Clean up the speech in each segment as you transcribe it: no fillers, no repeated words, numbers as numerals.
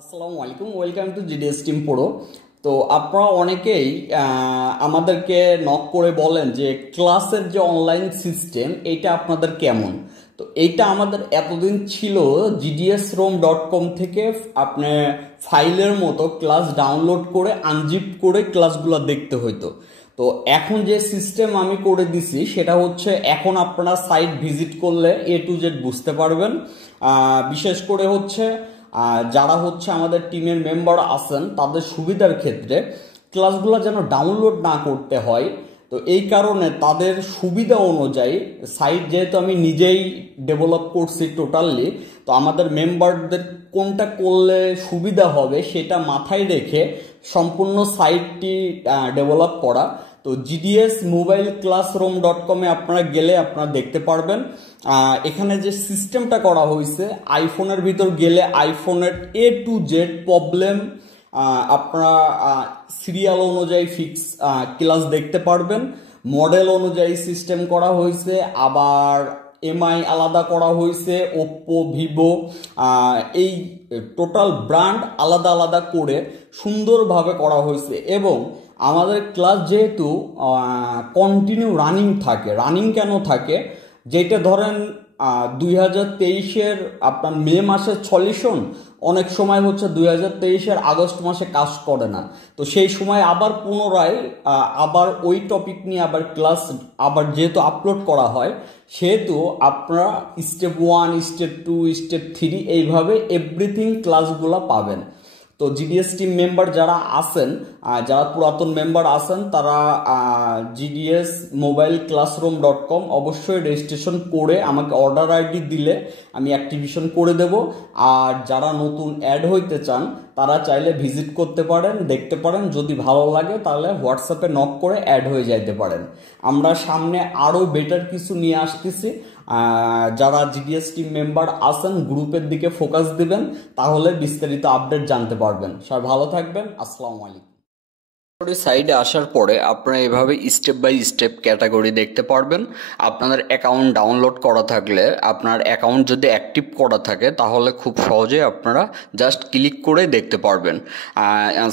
আসসালামু আলাইকুম, welcome to GDS TM Pro। তো আপনারা অনেকেই আমাদেরকে নক করে বলেন যে ক্লাসের যে অনলাইন সিস্টেম এটা আপনাদের কেমন। তো এইটা আমাদের এতদিন ছিল gdsrom.com থেকে আপনি ফাইলের মতো ক্লাস ডাউনলোড করে আনজিপ করে ক্লাসগুলো দেখতে হইতো। তো এখন যে সিস্টেম আমি করে দিছি সেটা হচ্ছে এখন আপনারা সাইট ভিজিট করলে A to Z বুঝতে পারবেন। বিশেষ করে হচ্ছে যারা হচ্ছে আমাদের টিমের মেম্বার আছেন তাদের সুবিধার ক্ষেত্রে ক্লাসগুলো যেন ডাউনলোড না করতে হয়। তো এই কারণে তাদের সুবিধা অনুযায়ী সাইট যেহেতু আমি নিজেই ডেভেলপ করছি টোটালি, তো আমাদের মেম্বারদের কোনটা করলে সুবিধা হবে সেটা মাথায় রেখে সম্পূর্ণ সাইটটি ডেভেলপ করা। তো GDS মোবাইল ক্লাসরুম.com আপনারা গেলে আপনারা দেখতে পারবেন এখানে যে সিস্টেমটা করা হয়েছে। আইফোনের ভিতর গেলে আইফোনের A to Z প্রবলেম আপনারা সিরিয়াল অনুযায়ী ফিক্স ক্লাস দেখতে পারবেন। মডেল অনুযায়ী সিস্টেম করা হয়েছে, আবার MI আলাদা করা হয়েছে, ওপ্পো ভিভো এই টোটাল ব্র্যান্ড আলাদা আলাদা করে সুন্দরভাবে করা হয়েছে। এবং আমাদের ক্লাস যেহেতু কন্টিনিউ রানিং থাকে, রানিং কেন থাকে, যেটা ধরেন 2023-এর আপনার মে মাসের সলিউশন অনেক সময় হচ্ছে 2023-এর আগস্ট মাসে কাজ করে না। তো সেই সময় আবার পুনরায় আবার ওই টপিক নিয়ে আবার ক্লাস আবার যেহেতু আপলোড করা হয়, সেহেতু আপনারা স্টেপ 1, স্টেপ 2, স্টেপ 3 এইভাবে এভরিথিং ক্লাসগুলো পাবেন। তো GDS টিম মেম্বার যারা আছেন, যারা পুরাতন মেম্বার আছেন, তারা GDS মোবাইল ক্লাসরুম.com অবশ্যই রেজিস্ট্রেশন করে আমাকে অর্ডার আইডি দিলে আমি অ্যাক্টিভেশন করে দেব। আর যারা নতুন অ্যাড হইতে চান তারা চাইলে ভিজিট করতে পারেন, দেখতে পারেন, যদি ভালো লাগে তাহলে হোয়াটসঅ্যাপে নক করে অ্যাড হয়ে যাইতে পারেন। আমরা সামনে আরও বেটার কিছু নিয়ে আসতেছি। যারা GDS টিম মেম্বার আছেন গ্রুপের দিকে ফোকাস দিবেন, তাহলে বিস্তারিত আপডেট জানতে পারবেন। সবাই ভালো থাকবেন, আসসালামু আলাইকুম। সাইডে আসার পরে আপনারা এভাবে স্টেপ বাই স্টেপ ক্যাটাগরি দেখতে পারবেন। আপনাদের অ্যাকাউন্ট ডাউনলোড করা থাকলে, আপনার অ্যাকাউন্ট যদি অ্যাক্টিভ করা থাকে, তাহলে খুব সহজে আপনারা জাস্ট ক্লিক করে দেখতে পারবেন।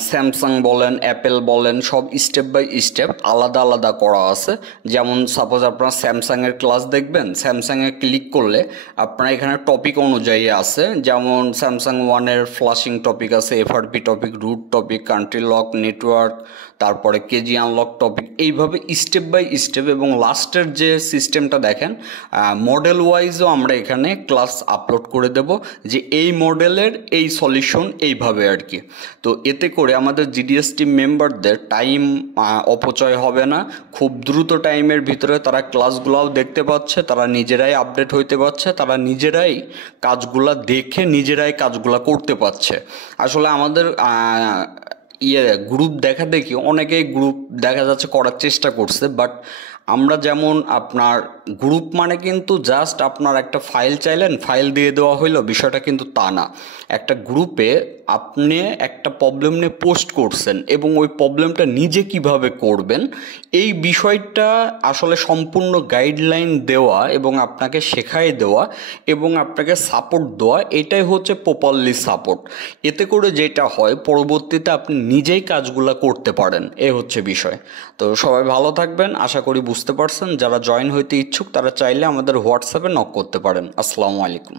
স্যামসাং বলেন, অ্যাপেল বলেন, সব স্টেপ বাই স্টেপ আলাদা আলাদা করা আছে। যেমন সাপোজ আপনারা স্যামসাংয়ের ক্লাস দেখবেন, স্যামসাংয়ে ক্লিক করলে আপনারা এখানে টপিক অনুযায়ী আছে। যেমন স্যামসাং 1-এর ফ্লাশিং টপিক আছে, FRP topic, root topic, country lock, network, তারপরে কেজি আনলক টপিক, এইভাবে স্টেপ বাই স্টেপ। এবং লাস্টের যে সিস্টেমটা দেখেন মডেল ওয়াইজও আমরা এখানে ক্লাস আপলোড করে দেব যে এই মডেলের এই সলিউশন এইভাবে আর কি। তো এতে করে আমাদের GDS টিম মেম্বারদের টাইম অপচয় হবে না। খুব দ্রুত টাইমের ভিতরে তারা ক্লাসগুলোও দেখতে পাচ্ছে, তারা নিজেরাই আপডেট হইতে পারছে, তারা নিজেরাই কাজগুলা দেখে নিজেরাই কাজগুলা করতে পারছে। আসলে আমাদের গ্রুপ দেখা দেখি অনেকেই গ্রুপ দেখা যাচ্ছে করার চেষ্টা করছে, বাট আমরা যেমন আপনার গ্রুপ মানে কিন্তু জাস্ট আপনার একটা ফাইল চাইলেন, ফাইল দিয়ে দেওয়া হইলো, বিষয়টা কিন্তু তা না। একটা গ্রুপে আপনি একটা প্রবলেম নিয়ে পোস্ট করছেন এবং ওই প্রবলেমটা নিজে কিভাবে করবেন এই বিষয়টা আসলে সম্পূর্ণ গাইডলাইন দেওয়া এবং আপনাকে শেখাই দেওয়া এবং আপনাকে সাপোর্ট দেওয়া, এটাই হচ্ছে প্রপারলি সাপোর্ট। এতে করে যেটা হয় পরবর্তীতে আপনি নিজেই কাজগুলো করতে পারেন, এ হচ্ছে বিষয়। তো সবাই ভালো থাকবেন, আশা করি বুঝতে পারছেন। যারা জয়েন হইতে ইচ্ছুক তারা চাইলে আমাদের হোয়াটসঅ্যাপে নক করতে পারেন। আসসালামু আলাইকুম।